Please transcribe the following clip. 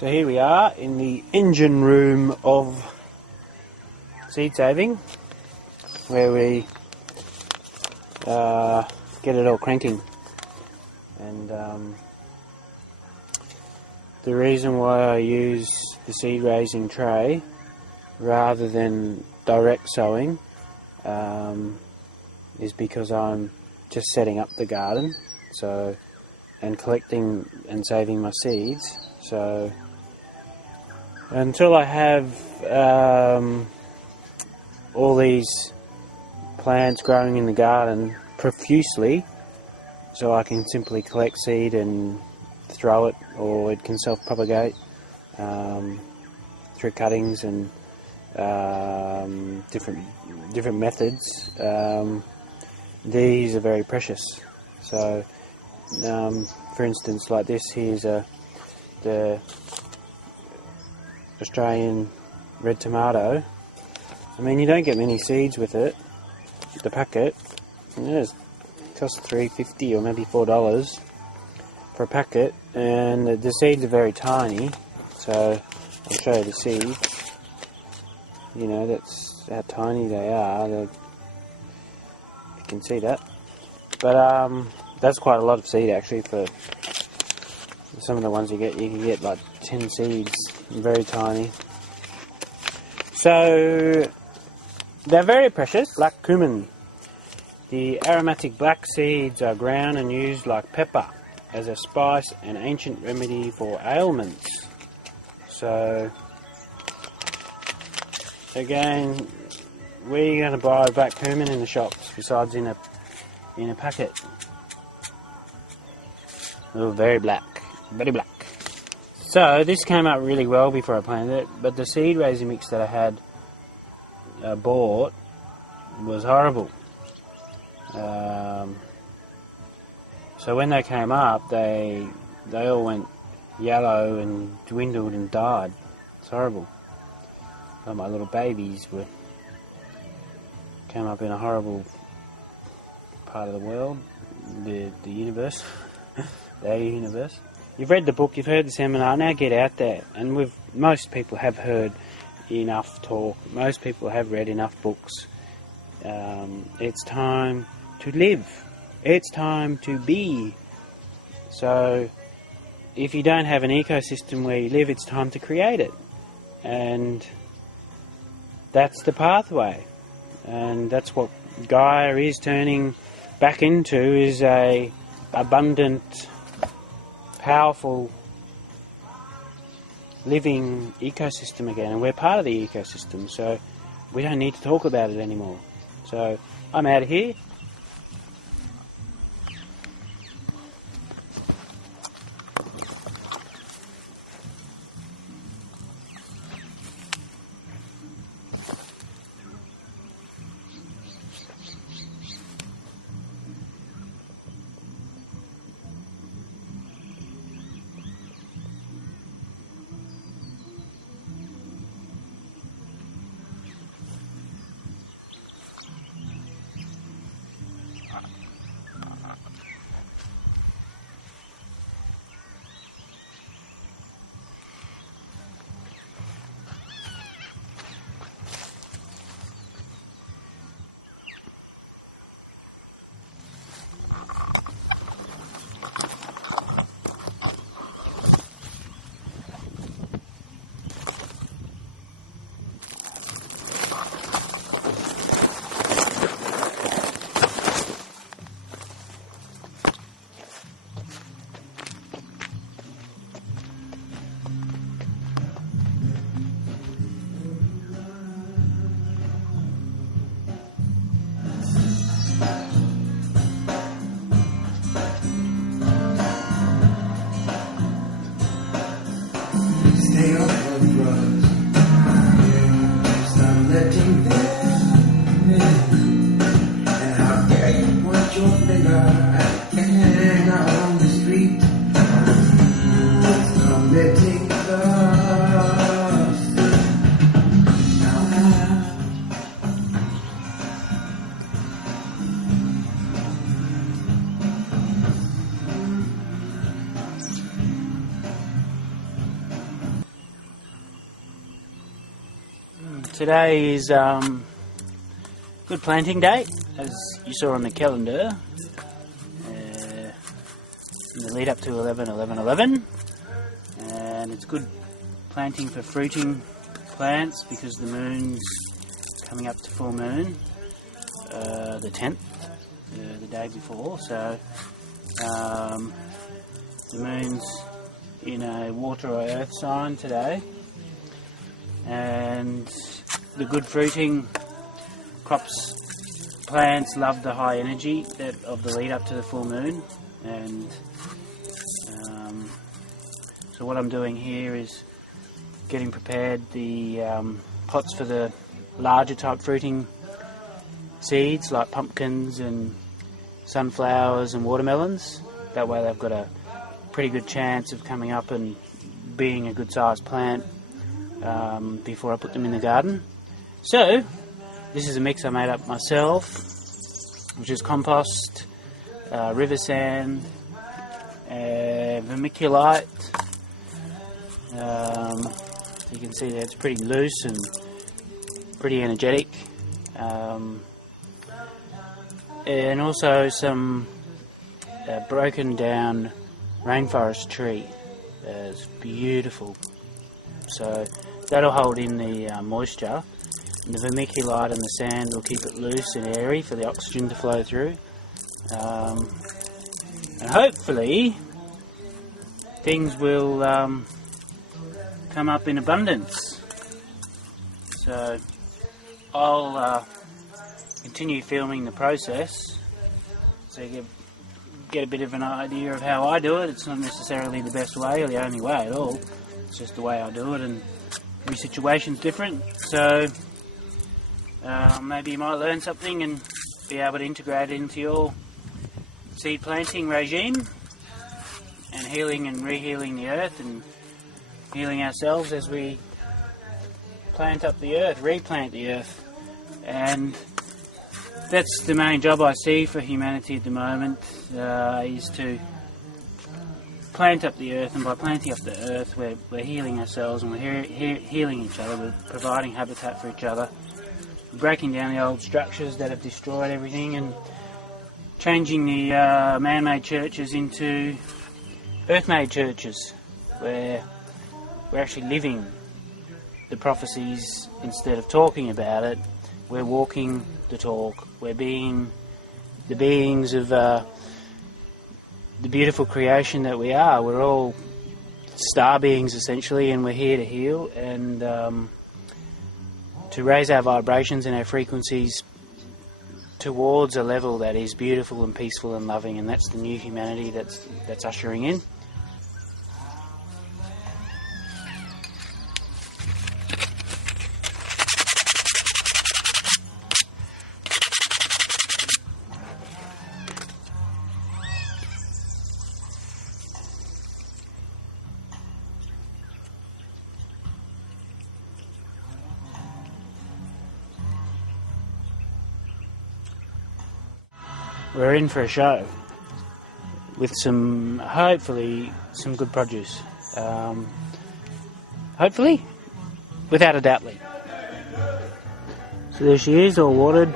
So here we are in the engine room of seed saving, where we get it all cranking. And the reason why I use the seed raising tray rather than direct sowing is because I'm just setting up the garden, so, and collecting and saving my seeds. So until I have all these plants growing in the garden profusely, so I can simply collect seed and throw it, or it can self-propagate through cuttings and different methods. These are very precious. So, for instance, like this, here's the Australian red tomato. I mean, you don't get many seeds with it. The packet, it costs $3.50 or maybe $4 for a packet, and the seeds are very tiny. So I'll show you the seed. You know, that's how tiny they are. You can see that. But that's quite a lot of seed actually for some of the ones you get. You can get like 10 seeds, very tiny. So they're very precious. Black cumin. The aromatic black seeds are ground and used like pepper as a spice and ancient remedy for ailments. So again, where are you going to buy black cumin in the shops besides in a packet? Oh, very black, very black. So this came out really well before I planted it, but the seed raising mix that I had bought was horrible. So when they came up, they all went yellow and dwindled and died. It's horrible. Like my little babies came up in a horrible part of the world, the universe, the universe. You've read the book, you've heard the seminar, now get out there. And most people have heard enough talk, most people have read enough books. It's time to live. It's time to be. So if you don't have an ecosystem where you live, it's time to create it. And that's the pathway. And that's what Gaia is turning back into, is a abundant, powerful, living ecosystem again. And we're part of the ecosystem, so we don't need to talk about it anymore. So I'm out of here. Today is good planting day, as you saw on the calendar, in the lead up to 11/11/11, and it's good planting for fruiting plants because the moon's coming up to full moon, the 10th, the day before, so the moon's in a water or earth sign today, and the good fruiting crops, plants love the high energy of the lead up to the full moon, and so what I'm doing here is getting prepared the pots for the larger type fruiting seeds like pumpkins and sunflowers and watermelons. That way they've got a pretty good chance of coming up and being a good sized plant before I put them in the garden. So this is a mix I made up myself, which is compost, river sand, vermiculite. You can see that it's pretty loose and pretty energetic, and also some broken down rainforest tree. It's beautiful, so that'll hold in the moisture, and the vermiculite and the sand will keep it loose and airy for the oxygen to flow through, and hopefully things will come up in abundance. So I'll continue filming the process so you get a bit of an idea of how I do it. It's not necessarily the best way or the only way at all, it's just the way I do it, and every situation's different, so maybe you might learn something and be able to integrate it into your seed planting regime, and healing and rehealing the earth and healing ourselves as we plant up the earth, replant the earth. And that's the main job I see for humanity at the moment, is to plant up the earth, and by planting up the earth we're healing ourselves, and we're healing each other, we're providing habitat for each other, breaking down the old structures that have destroyed everything, and changing the man-made churches into earth-made churches, where we're actually living the prophecies instead of talking about it. We're walking the talk. We're being the beings of the beautiful creation that we are. We're all star beings essentially, and we're here to heal and to raise our vibrations and our frequencies towards a level that is beautiful and peaceful and loving, and that's the new humanity that's ushering in. We're in for a show with hopefully some good produce. Hopefully, without a doubtly. So there she is, all watered.